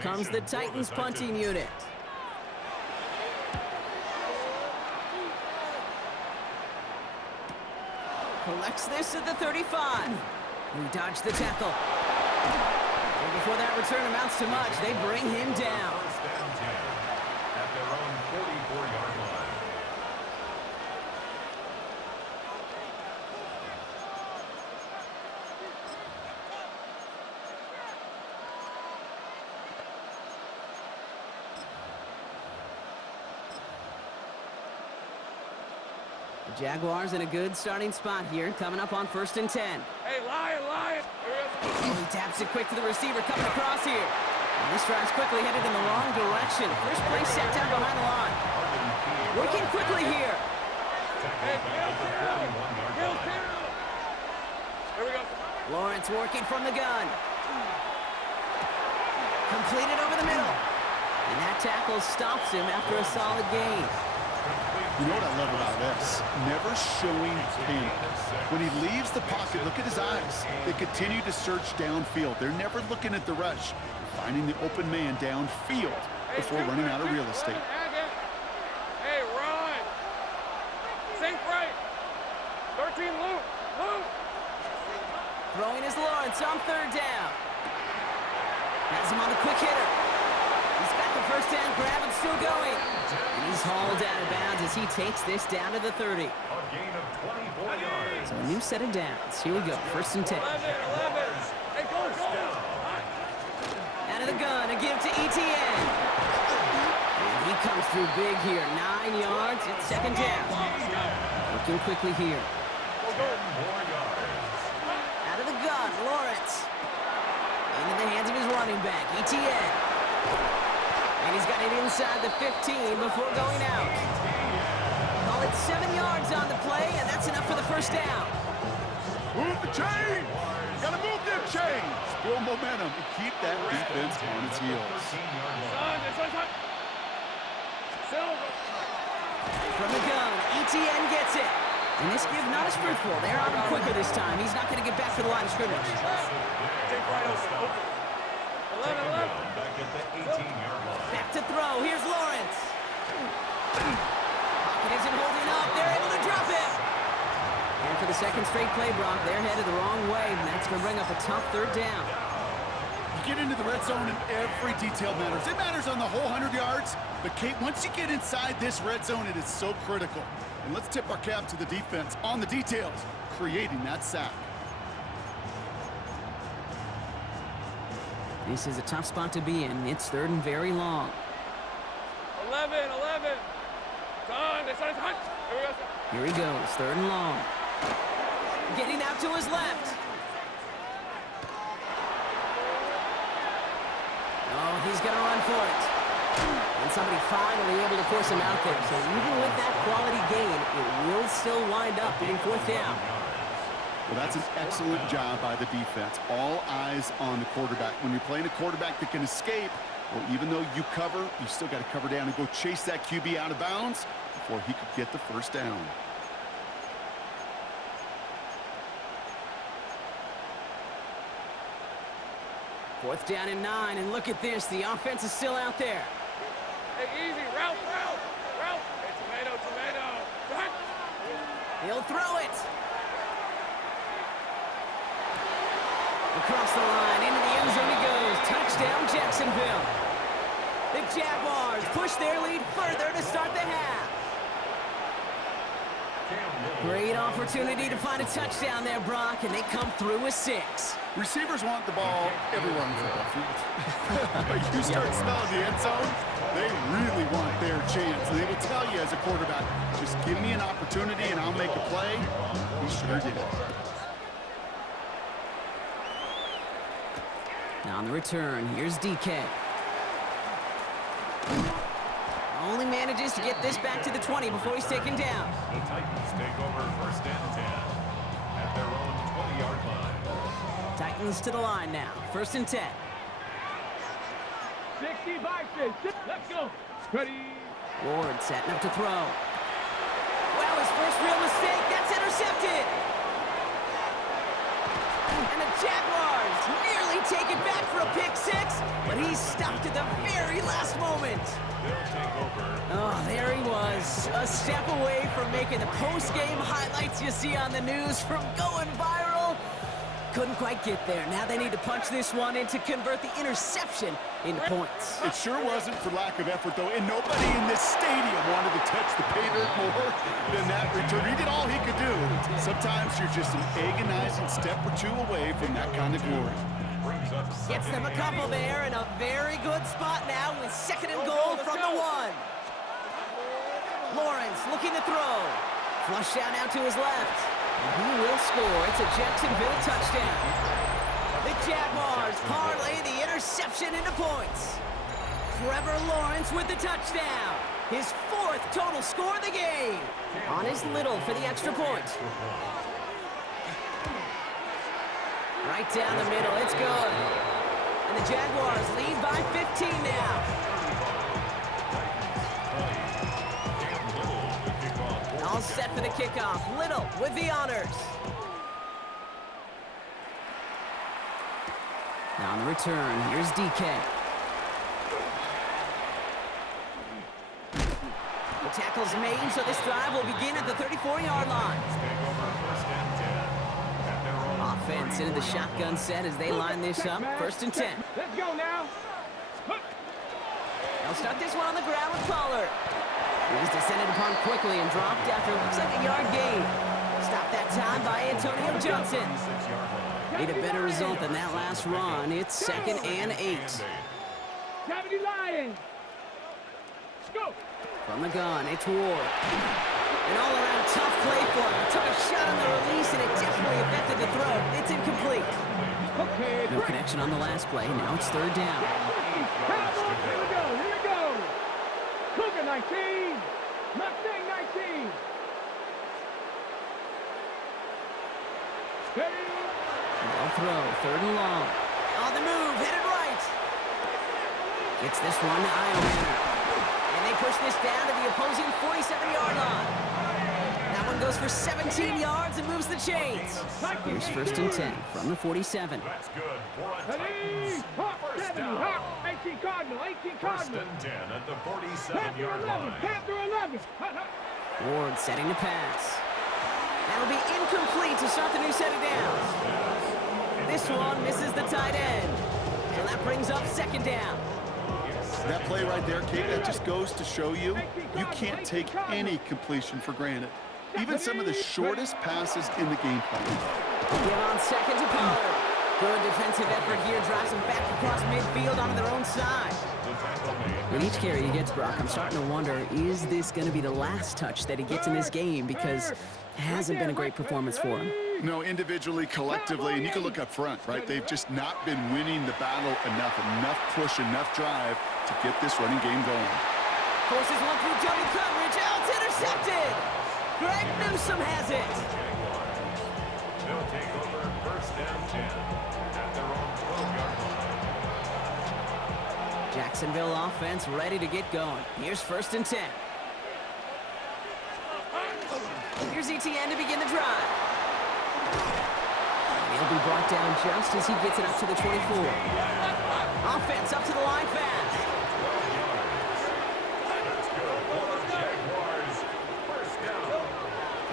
comes the Titans punting unit. Collects this at the 35. We dodge the tackle. And before that return amounts to much, they bring him down. First down 10 at their own 44-yard line. The Jaguars in a good starting spot here, coming up on 1st and 10. Hey, Lion! Oh, he taps it quick to the receiver coming across here. And this drive's quickly headed in the wrong direction. First play set down behind the line. Working quickly here. Hey, Hill down! Here we go. Lawrence working from the gun. Completed over the middle. And that tackle stops him after a solid gain. You know what I love about this? Never showing panic. When he leaves the pocket, look at his eyes. They continue to search downfield. They're never looking at the rush. Finding the open man downfield before running out of real estate. Hey, run! Sink right! 13, Luke! Throwing is Lawrence on 3rd down. Has him on the quick hitter. He's got the first down grab and still going. And he's hauled out of bounds as he takes this down to the 30. A gain of 24 yards. So a new set of downs. Here we go, 1st and 10. 11. Hey, go! Out of the gun, a give to Etienne. And he comes through big here, 9 yards. It's 2nd down. Looking quickly here. 10 more yards. Out of the gun, Lawrence. Into the hands of his running back, Etienne. And he's got it inside the 15 before going out. Call it 7 yards on the play, and that's enough for the first down. Move the chain! Gotta move them chains! Build momentum and keep that defense on its heels. From the gun, Etienne gets it. And this give not as fruitful. They're on him quicker this time. He's not going to get back to the line of scrimmage. Take right over. 11. Back at the 18-yard line. Back to throw. Here's Lawrence. Pocket isn't holding up. They're able to drop it. And for the 2nd straight play, Brock, they're headed the wrong way, and that's going to bring up a tough 3rd down. You get into the red zone and every detail matters. It matters on the whole 100 yards. But, Kate, once you get inside this red zone, it is so critical. And let's tip our cap to the defense on the details, creating that sack. This is a tough spot to be in. It's 3rd and very long. 11. Done. Here he goes, 3rd and long. Getting out to his left. Oh, he's going to run for it. And somebody finally able to force him out there. So even with that quality gain, it will still wind up being 4th down. Well, that's an excellent job by the defense. All eyes on the quarterback. When you're playing a quarterback that can escape, well, even though you cover, you still got to cover down and go chase that QB out of bounds before he could get the first down. Fourth down and 9, and look at this. The offense is still out there. Hey, easy. Route. Hey, tomato. Run. He'll throw it. Across the line, into the end zone he goes. Touchdown, Jacksonville. The Jaguars push their lead further to start the half. Great opportunity to find a touchdown there, Brock, and they come through with 6. Receivers want the ball everywhere on the football field. But you start smelling the end zone, they really want their chance. And they will tell you as a quarterback, just give me an opportunity and I'll make a play. He sure did. Now on the return, here's DK. Only manages to get this back to the 20 before he's taken down. The Titans take over 1st and 10 at their own 20-yard line. Titans to the line now. 1st and 10. 65, let's go. Ready. Ward setting up to throw. Well, his first real mistake. That's intercepted. And the Jaguars nearly take it back for a pick six, but he's stopped at the very last moment. They'll take over. Oh, there he was, a step away from making the post-game highlights you see on the news from going viral. Couldn't quite get there. Now they need to punch this one in to convert the interception into points. It sure wasn't for lack of effort, though, and nobody in this stadium wanted to touch the pay dirt more than that return. He did all he could do. Sometimes you're just an agonizing step or two away from that kind of glory. Brings up Gets them a couple there in a very good spot now with second and goal from the one. Lawrence looking to throw. Flush down out to his left. And he will score. It's a Jacksonville touchdown. The Jaguars parlay the interception into points. Trevor Lawrence with the touchdown. His fourth total score of the game. On his Little for the extra point. Right down the middle. It's good. And the Jaguars lead by 15 now. All set for the kickoff. Little with the honors. Now on the return, here's DK. The tackle's made, so this drive will begin at the 34-yard line. Offense into the shotgun set as they line this up. First and 10. Let's go now. They'll start this one on the ground with Pollard. He was descended upon quickly and dropped after what looks like a yard gain. Stopped that time by Antonio Johnson. Need a better result than that last run. It's second and 8. Gravity Lions. Go. From the gun, it's Ward. An all-around tough play for him. He took a shot on the release, and it definitely affected the throw. It's incomplete. Okay. No connection on the last play. Now it's third down. Cowboys, here we go. Here we go. Cougar 19. Mustang 19. Steady. Ball throw, third and long. On the move, headed right. Gets this one to Iowa. And they push this down to the opposing 47-yard line. That one goes for 17 yards and moves the chains. Here's first and 10 from the 47. That's good for a Ready. Titans. Hop, First 70. down. Hop. 18 Cardinal. 18 First Cardinal. and 10 at the Panther 47-yard 11. line. Panther 11. Hot, hot. Ward setting the pass. That'll be incomplete to start the new set of downs. This one misses the tight end. So that brings up second down. That play right there, Kate, that just goes to show you, you can't take any completion for granted. Even some of the shortest passes in the game plan. Give on second to Pollard. Good defensive effort here. Drives him back across midfield onto their own side. With each carry he gets, Brock, I'm starting to wonder, is this going to be the last touch that he gets in this game? Because it hasn't been a great performance for him. No, individually, collectively, and you can look up front, right? They've just not been winning the battle enough push, enough drive to get this running game going. Forces one through double coverage. Oh, it's intercepted. Greg Newsome has it. They'll take over first down 10 at their own 12-yard line. Jacksonville offense ready to get going. Here's first and 10. Here's ETN to begin the drive. He'll be brought down just as he gets it up to the 24. Offense up to the line fast. That's good for the Jaguars. First down.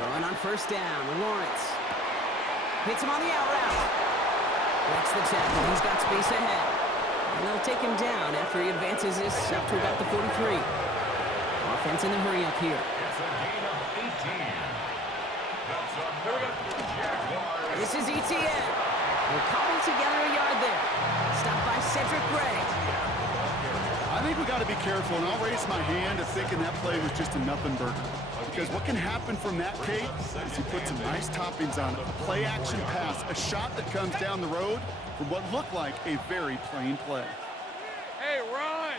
Throwing on first down with Lawrence. Hits him on the out route. Breaks the tackle. He's got space ahead. And they'll take him down after he advances this up to about the 43. Offense in the hurry up here. It's a gain of 18. That's another Jaguars. This is ETN. We'll cobble together a yard there. Stopped by Cedric Gray. I think we got to be careful, and I'll raise my hand of thinking that play was just a nothing burger. Because what can happen from that, Kate, is he put some nice toppings on it. A play-action pass, a shot that comes down the road from what looked like a very plain play. Hey, Ron.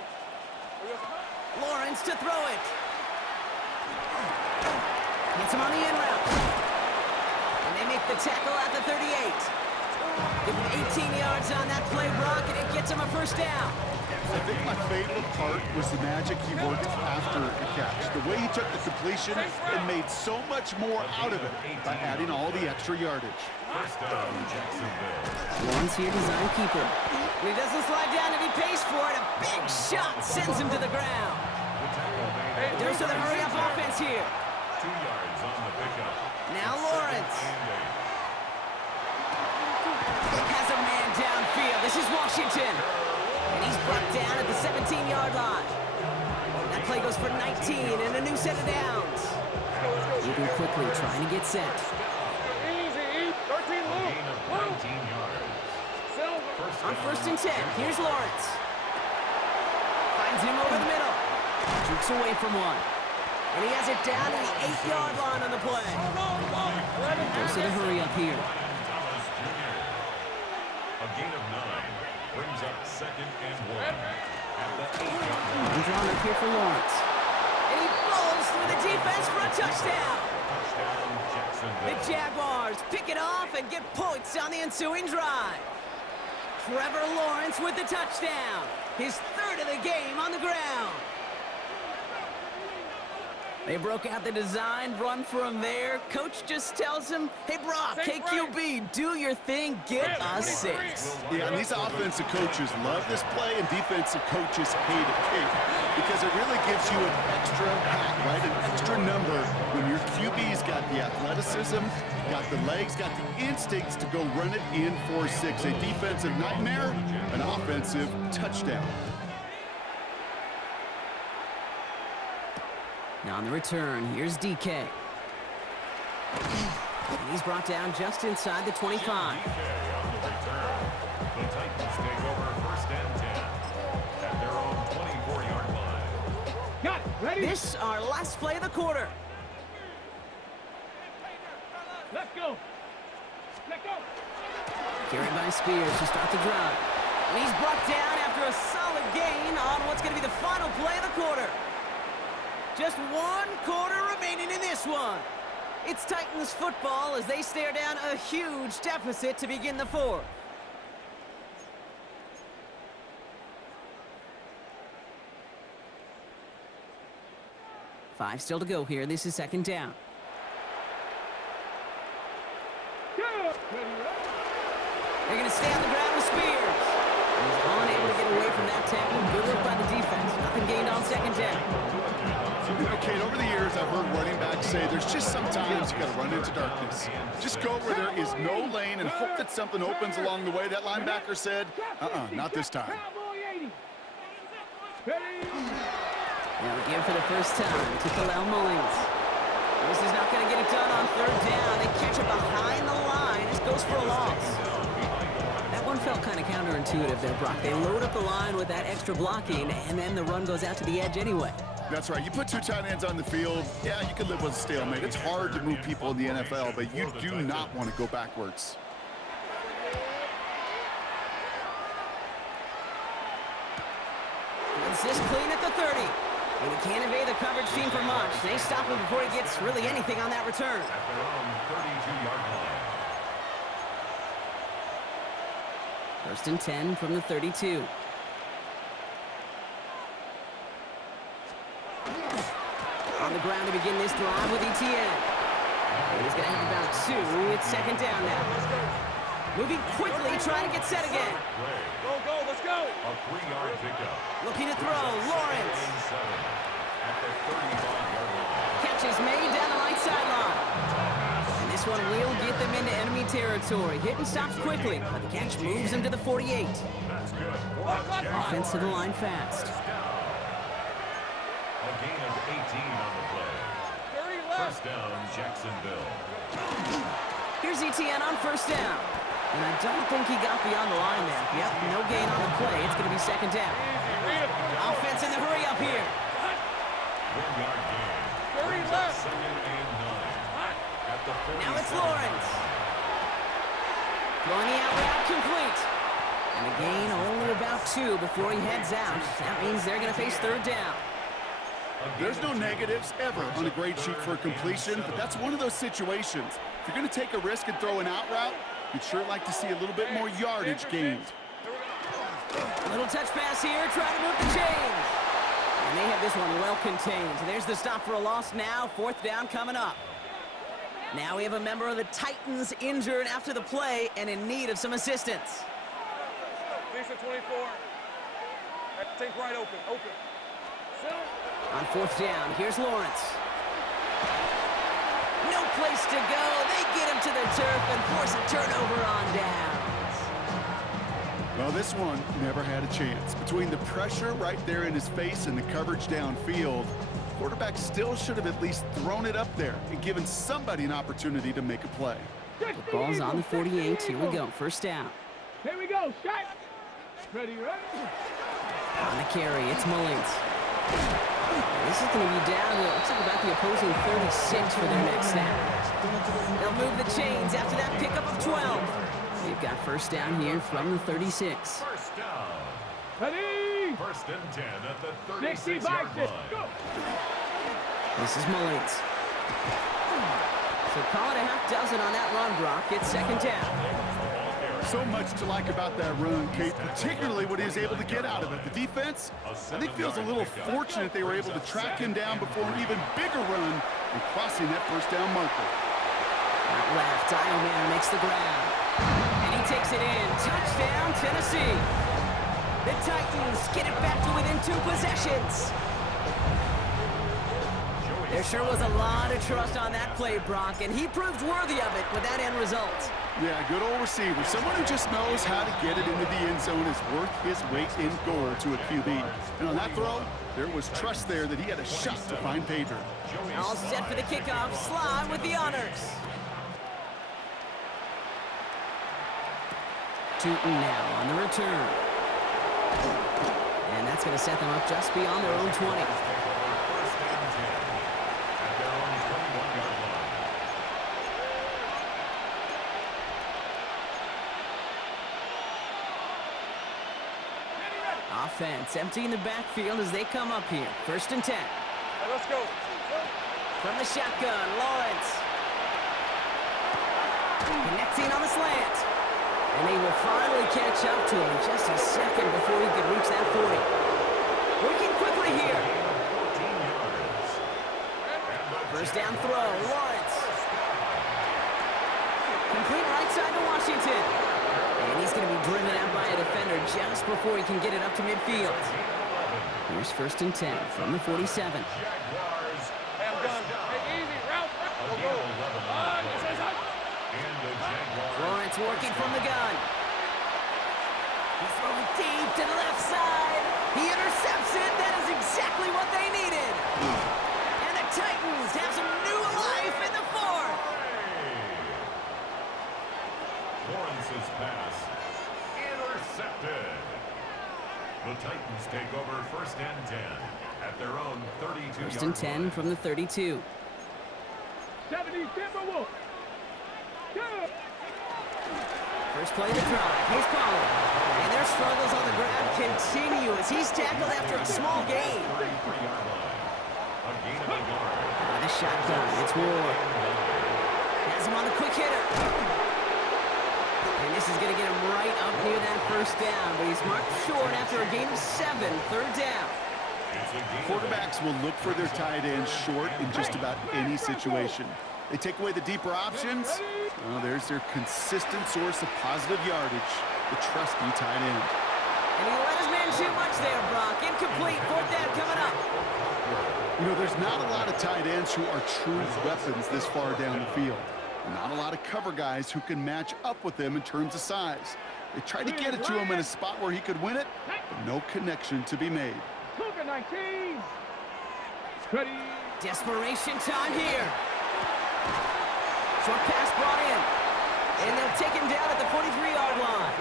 Lawrence to throw it. Hits him on the in route. And they make the tackle at the 38. Give him 18 yards on that play, Brock, and it gets him a first down. I think my favorite part was the magic he worked after the catch. The way he took the completion and made so much more out of it by adding all the extra yardage. First down, Jacksonville. Lawrence here, design keeper. And he doesn't slide down and he pays for it. A big shot sends him to the ground. The tackle made. There's the hurry-up offense here. 2 yards on the pickup. Now Lawrence And has a man downfield. This is Washington. And he's brought down at the 17-yard line. That play goes for 19 and a new set of downs. Moving quickly, trying to get set. Easy, 13 a gain of 19 yards. On first and 10, here's Lawrence. Finds him over the middle. Jukes away from one. And he has it down to the 8-yard line on the play. Goes to the hurry-up here. A gain of 9 brings up second and 1 at the 8-yard line. And drawn up here for Lawrence. And he blows through the defense for a touchdown. Touchdown, Jacksonville. The Jaguars pick it off and get points on the ensuing drive. Trevor Lawrence with the touchdown. His third of the game on the ground. They broke out the design, run from there. Coach just tells him, hey, Brock, KQB, do your thing, get us 6. Yeah, and these offensive coaches love this play, and defensive coaches hate it because it really gives you an extra hack, right? An extra number when your QB's got the athleticism, got the legs, got the instincts to go run it in for 6. A defensive nightmare, an offensive touchdown. Now on the return, here's DK. And he's brought down just inside the 25. DK on the return. The Titans take over first and 10 at their own 24-yard line. Got it, ready? This our last play of the quarter. Let's go. Let's go. Carried by Spears to start the drive. And he's brought down after a solid gain on what's going to be the final play of the quarter. Just 1 quarter remaining in this one. It's Titans football as they stare down a huge deficit to begin the 4th. Five still to go here. This is second down. They're going to stay on the ground with Spears. He's unable to get away from that tackle. Good work by the defense. Nothing gained on second down. You know, Kate, over the years, I've heard running backs say there's just sometimes you got to run into darkness. Just go where there is no lane and hope that something opens along the way. That linebacker said, not this time. Now again for the first time to Khalil Mullings. This is not going to get it done on third down. They catch it behind the line. This goes for a loss. That one felt kind of counterintuitive there, Brock. They load up the line with that extra blocking, and then the run goes out to the edge anyway. That's right. You put 2 tight ends on the field, yeah, you can live with a stalemate. It's hard to move people in the NFL, but you do not want to go backwards. It's this clean at the 30. And he can't evade the coverage team for much. They stop him before he gets really anything on that return. At their own 32-yard line. First and 10 from the 32. On the ground to begin this drive with Etienne. And he's going to have about 2. It's second down now. Moving quickly, trying to get set again. Go, let's go. A 3-yard pickup. Looking to throw, Lawrence. At the 35-yard line. Catch is made down the right sideline. And this one will get them into enemy territory. Hit and stops quickly, but the catch moves them to the 48. That's good. Offense to the line fast. A gain of 18 on the play. 30 left. First down, Jacksonville. Here's Etienne on first down. And I don't think he got beyond the line there. Yep, no gain on the play. It's going to be second down. Offense in the hurry up here. 1-yard gain. 30 left. Second and 9. At the 47. Now it's Lawrence. Throwing the out route complete. And a gain only about 2 before he heads out. That means they're going to face third down. There's no negatives ever on a grade sheet for a completion, but that's one of those situations. If you're going to take a risk and throw an out route, You'd sure like to see a little bit more yardage gained. Little touch pass here, trying to move the chains. And they have this one well contained. There's the stop for a loss now. 4th down coming up. Now we have a member of the Titans injured after the play and in need of some assistance. Lisa 24. Take right open. On 4th down, here's Lawrence. No place to go. They get him to the turf and force a turnover on downs. Well, this one never had a chance. Between the pressure right there in his face and the coverage downfield, quarterback still should have at least thrown it up there and given somebody an opportunity to make a play. The ball's on the 48. Here we go. 1st down. Here we go. Shot. Ready. On the carry, it's Mullins. This is going to be down to, looks like about the opposing 36 for their next snap. They'll move the chains after that pickup of 12. They've got 1st down here from the 36. 1st down. Ready. 1st and 10 at the 36-yard 65. line. Go. This is Mullins. So call it a half dozen on that run, Brock. It's 2nd down. So much to like about that run, Kate, particularly what he was able to get out of it. The defense, I think, feels a little fortunate they were able to track him down before an even bigger run and crossing that 1st down marker. Out left, Dialman makes the grab. And he takes it in. Touchdown, Tennessee. The Titans get it back to within 2 possessions. There sure was a lot of trust on that play, Brock, and he proved worthy of it with that end result. Yeah, good old receiver. Someone who just knows how to get it into the end zone is worth his weight in gold to a QB. And on that throw, there was trust there that he had a shot to find pay dirt. All set for the kickoff. Slide with the honors. Tootin now on the return. And that's going to set them up just beyond their own 20. Offense emptying the backfield as they come up here. 1st and 10. Right, let's go. From the shotgun, Lawrence. Connecting on the slant. And they will finally catch up to him just a second before he could reach that 40. Working quickly here. 1st down throw, Lawrence. Complete right side to Washington. And he's going to be driven out by a defender just before he can get it up to midfield. Here's 1st and 10 from the 47. Lawrence working from the gun. He's throwing deep to the left side. He intercepts it. That is exactly what they needed. And the Titans have some new life in the 4th. Lawrence's pass intercepted. The Titans take over 1st and 10 at their own 32-yard 1st and 10 from the 32. 70 Timberwolves. First play of the drive. Here's Pollard. And their struggles on the ground continue as he's tackled after a small gain. The shotgun. It's Ward. Has him on the quick hitter. And this is going to get him right up near that 1st down. But he's marked short after a gain of 7. 3rd down. Quarterbacks will look for their tight ends short in just about any situation. They take away the deeper options. Well, there's their consistent source of positive yardage, the trusty tight end. And he let his man too much there, Brock. Incomplete. 4th down coming up. You know, there's not a lot of tight ends who are true weapons this far down the field. Not a lot of cover guys who can match up with them in terms of size. They tried to get it to him in a spot where he could win it, but no connection to be made. Cougar 19. Ready. Desperation time here. Short pass brought in. And they'll take him down at the 43-yard line.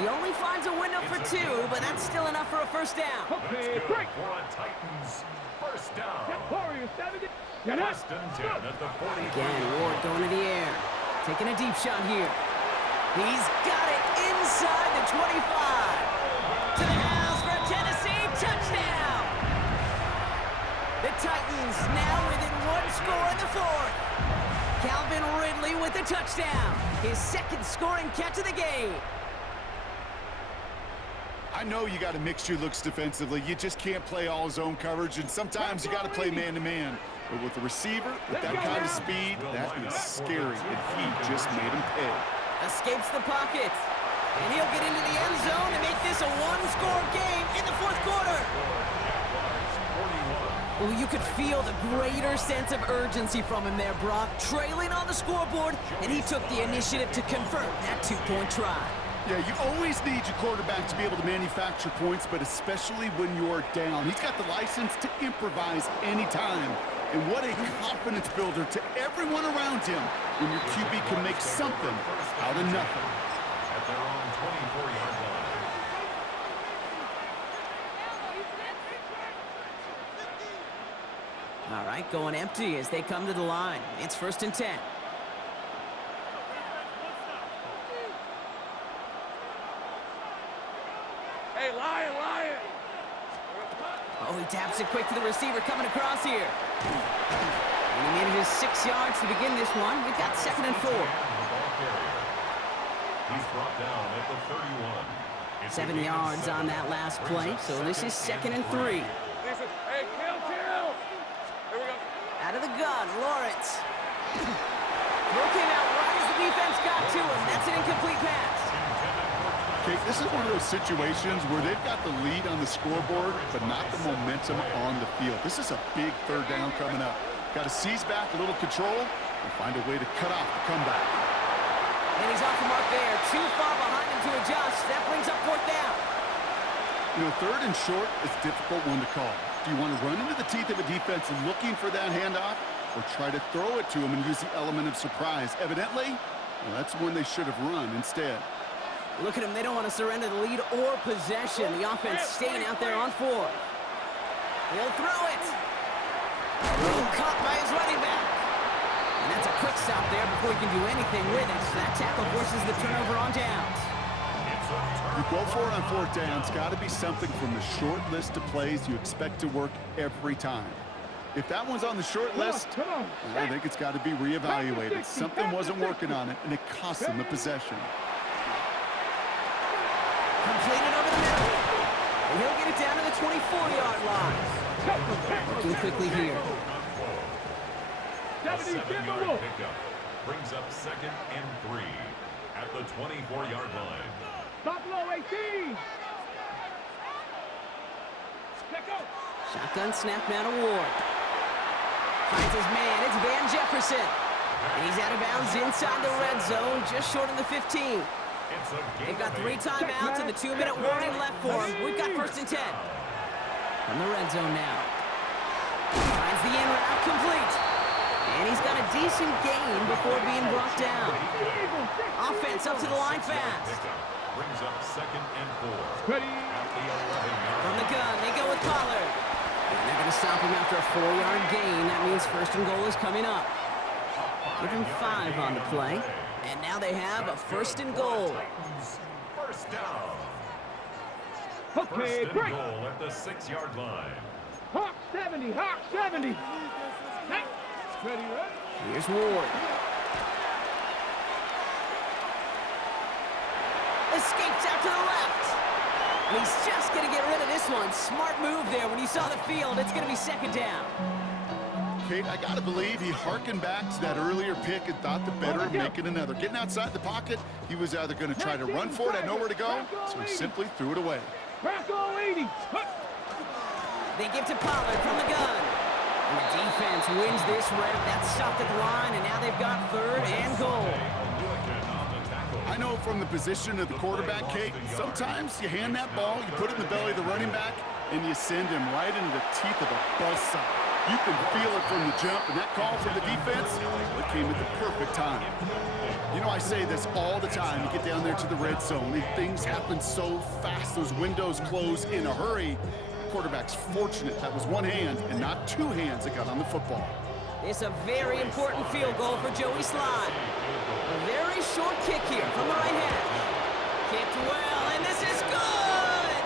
He only finds a window for 2, but that's still enough for a 1st down. Okay, break. For a Titans 1st down. Warriors 70. 1st and 10 at the 40. Again, Ward going to the air. Taking a deep shot here. He's got it inside the 25. To the house for a Tennessee touchdown. The Titans now within 1 score in the 4th. Calvin Ridley with the touchdown. His second scoring catch of the game. I know you got to mix your looks defensively. You just can't play all zone coverage, and sometimes you got to play man-to-man. But with the receiver, with that kind of speed, that is scary, and he just made him pay. Escapes the pocket. And he'll get into the end zone and make this a one-score game in the fourth quarter. Well, you could feel the greater sense of urgency from him there, Brock. Trailing on the scoreboard, and he took the initiative to convert that two-point try. Yeah, you always need your quarterback to be able to manufacture points, but especially when you're down. He's got the license to improvise anytime. And what a confidence builder to everyone around him when your QB can make something out of nothing. At their own 24-yard line. All right, going empty as they come to the line. It's 1st and 10. Hey, Lion! Oh, he taps it quick to the receiver coming across here. And he made his 6 yards to begin this one. We've got 2nd and 4. He's brought down at the 31. 7 yards on that last play, so this is 2nd and 3. Hey, kill! Here we go. Out of the gun, Lawrence. Throw came out right as the defense got to him. That's an incomplete pass. Okay, this is one of those situations where they've got the lead on the scoreboard, but not the momentum on the field. This is a big 3rd down coming up. Got to seize back a little control and find a way to cut off the comeback. And he's off the mark there. Too far behind him to adjust. That brings up 4th down. You know, 3rd and short is a difficult one to call. Do you want to run into the teeth of a defense looking for that handoff, or try to throw it to him and use the element of surprise? Evidently, well, that's when they should have run instead. Look at him. They don't want to surrender the lead or possession. The offense staying out there on 4. He'll throw it. Caught by his running back. And that's a quick stop there before he can do anything with it. So that tackle forces the turnover on downs. You go for it on 4th down. It's got to be something from the short list of plays you expect to work every time. If that one's on the short list, I think it's got to be reevaluated. Something wasn't working on it, and it cost them the possession. Completed over the middle. And he'll get it down to the 24-yard line. Looking quickly here. A 7-yard pickup brings up 2nd and 3 at the 24-yard line. Buffalo 18. Shotgun snap now to Ward. Finds his man. It's Van Jefferson. And he's out of bounds inside the red zone, just short of the 15. They've got 3 timeouts and the 2-minute warning left for him. We've got 1st and 10. From the red zone now. Finds the in route complete. And he's got a decent gain before being brought down. Offense up to the line fast. Brings up 2nd and 4. Ready. At the 11-yard From the gun, they go with Pollard. And they're going to stop him after a 4-yard gain. That means 1st and goal is coming up. Give him 5 on the play. And now they have a 1st and goal. 1st down. Okay, 1st and break. goal at the 6-yard line. Hawk 70. Hey. Ready. Here's Ward. Escapes out to the left. And he's just going to get rid of this one. Smart move there. When you saw the field, it's going to be 2nd down. Kate, I got to believe he harkened back to that earlier pick and thought the better of making another. Getting outside the pocket, he was either going to try to run for it, had nowhere to go, so he simply threw it away. Bronco 80. They give to Pollard from the gun. And the defense wins this rep. That's stopped at the line, and now they've got 3rd and goal. I know from the position of the quarterback, Kate, sometimes you hand that ball, you put it in the belly of the running back, and you send him right into the teeth of a buzzsaw. You can feel it from the jump, and that call from the defense, it came at the perfect time. You know, I say this all the time. You get down there to the red zone, and things happen so fast. Those windows close in a hurry. The quarterback's fortunate that was one hand and not 2 hands that got on the football. It's a very important field goal for Joey Slye. A very short kick here from the right hand. Kicked well, and this is good!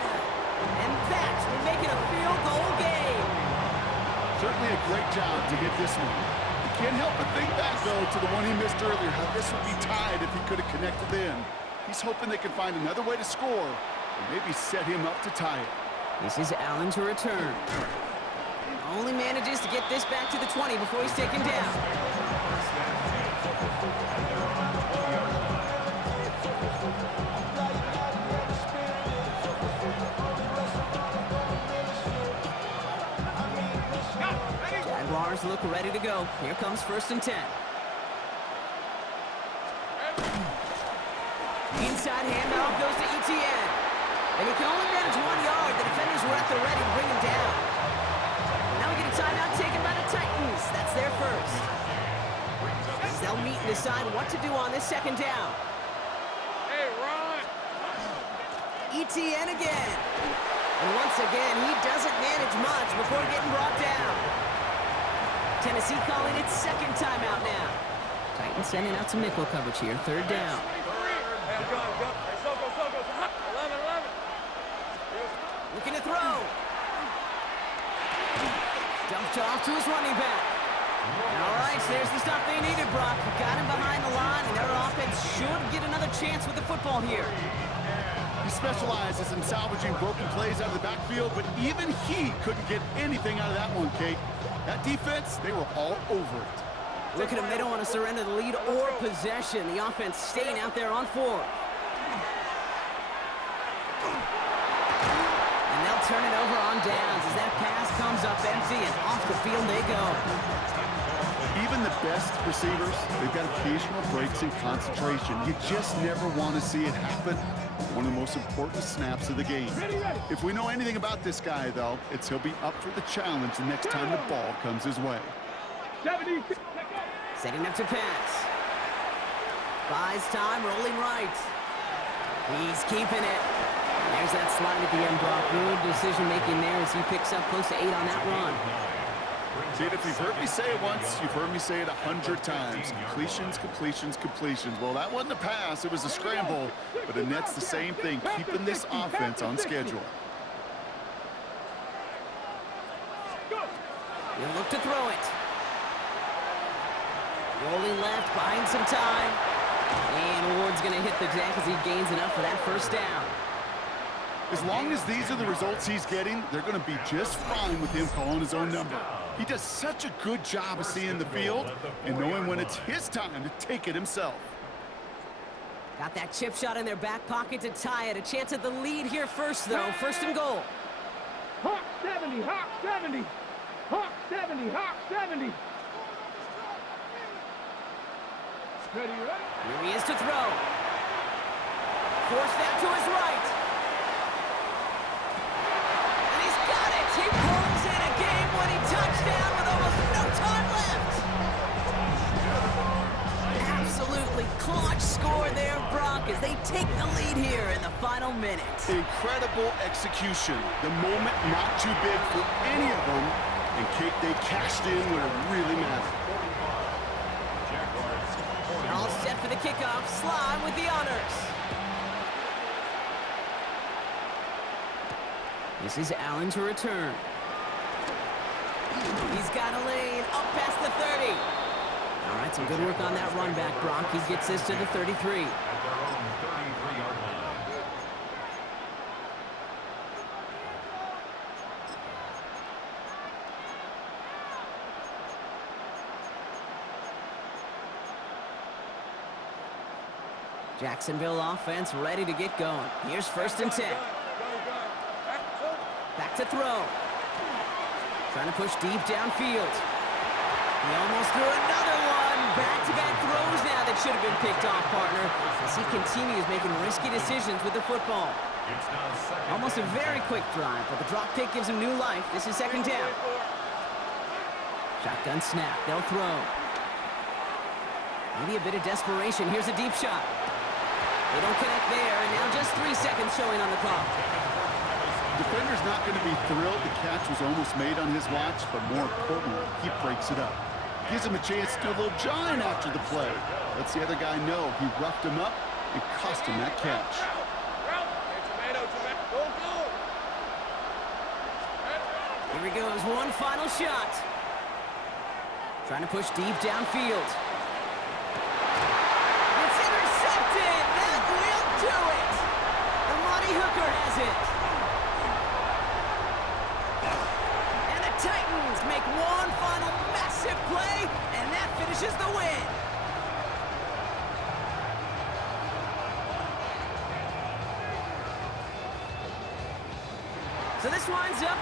And that will make it a field goal game. Certainly a great job to get this one. The Can't help but think back, though, to the one he missed earlier, how this would be tied if he could have connected in. He's hoping they can find another way to score or maybe set him up to tie it. This is Allen to return. Only manages to get this back to the 20 before he's taken down. Jaguars look ready to go. Here comes 1st and 10. Inside handoff goes to ETN. And he can only manage 1 yard. The defenders were at the ready to bring him down. Now we get a timeout taken by the Titans. That's their first. As they'll meet and decide what to do on this 2nd down. Hey, Ron! ETN again. And once again, he doesn't manage much before getting brought down. Tennessee calling its 2nd timeout now. Titans sending out some nickel coverage here. 3rd down. Hey, go. Hey, so go. 11. Looking to throw. Dumped off to his running back. All right, so there's the stuff they needed, Brock. Got him behind the line, and their offense should get another chance with the football here. He specializes in salvaging broken plays out of the backfield, but even he couldn't get anything out of that one, Kate. That defense, they were all over it. Look at them, they don't want to surrender the lead or possession. The offense staying out there on 4. And they'll turn it over on downs as that pass comes up empty and off the field they go. Even the best receivers, they've got occasional breaks in concentration. You just never want to see it happen. One of the most important snaps of the game. If we know anything about this guy, though, it's he'll be up for the challenge the next time the ball comes his way. 70. Setting up to pass. Buys time, rolling right. He's keeping it. And there's that slide at the end, Brock. Good decision-making there as he picks up close to 8 on that run. See, if you've heard me say it once, you've heard me say it 100 times. Completions. Well, that wasn't a pass. It was a scramble. But the net's the same thing, keeping this offense on schedule. He'll look to throw it. Rolling left, buying some time. And Ward's going to hit the deck as he gains enough for that 1st down. As long as these are the results he's getting, they're going to be just fine with him calling his own number. He does such a good job of seeing the field and knowing when it's his time to take it himself. Got that chip shot in their back pocket to tie it. A chance at the lead here first, though. 1st and goal. Hawk 70. Hawk 70. Hawk 70. Hawk 70. Ready? Here he is to throw. Forced out to his right. And he's got it. He pulls in a game-winning touchdown with almost no time left. Absolutely clutch score there, Brock, as they take the lead here in the final minute. Incredible execution. The moment not too big for any of them. And Kate, they cashed in when it really mattered. All set for the kickoff. Slime with the honors. This is Allen to return. He's got a lane up past the 30. All right, some good work on that run back, Brock. He gets this to the 33. At their own 33-yard line. Jacksonville offense ready to get going. Here's 1st and 10. Back to throw. Trying to push deep downfield. He almost threw another one. Back-to-back throws now that should have been picked off, partner, as he continues making risky decisions with the football. Almost a very quick drive, but the drop kick gives him new life. This is 2nd down. Shotgun snap. They'll throw. Maybe a bit of desperation. Here's a deep shot. They don't connect there, and now just 3 seconds showing on the clock. Defender's not going to be thrilled the catch was almost made on his watch, but more importantly, he breaks it up. Gives him a chance to do a little giant after the play. Lets the other guy know he roughed him up and cost him that catch. Here he goes, one final shot. Trying to push deep downfield. It's intercepted! That will do it! The Monty Hooker has it. And the Titans make one final massive play, and that finishes the win. So this winds up